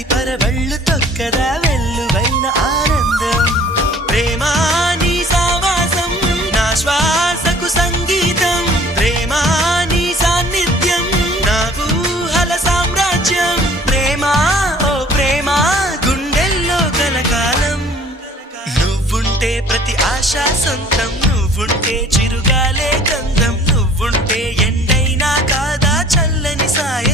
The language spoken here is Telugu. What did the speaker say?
ప్రతి పరవళ్ళు తొక్కదా వెల్లువైన ఆనందం ప్రేమా నీ సావాసం నా శ్వాసకు సంగీతం ప్రేమా నీ సాన్నిధ్యం నా ఊహల సామ్రాజ్యం ప్రేమా ఓ ప్రేమా గుండెల్లో కలకాలం నువ్వుంటే ప్రతి ఆశ సొంతం నువ్వుంటే చిరుగాలే గంధం నువ్వుంటే ఎండైనా కాదా చల్లని సాయ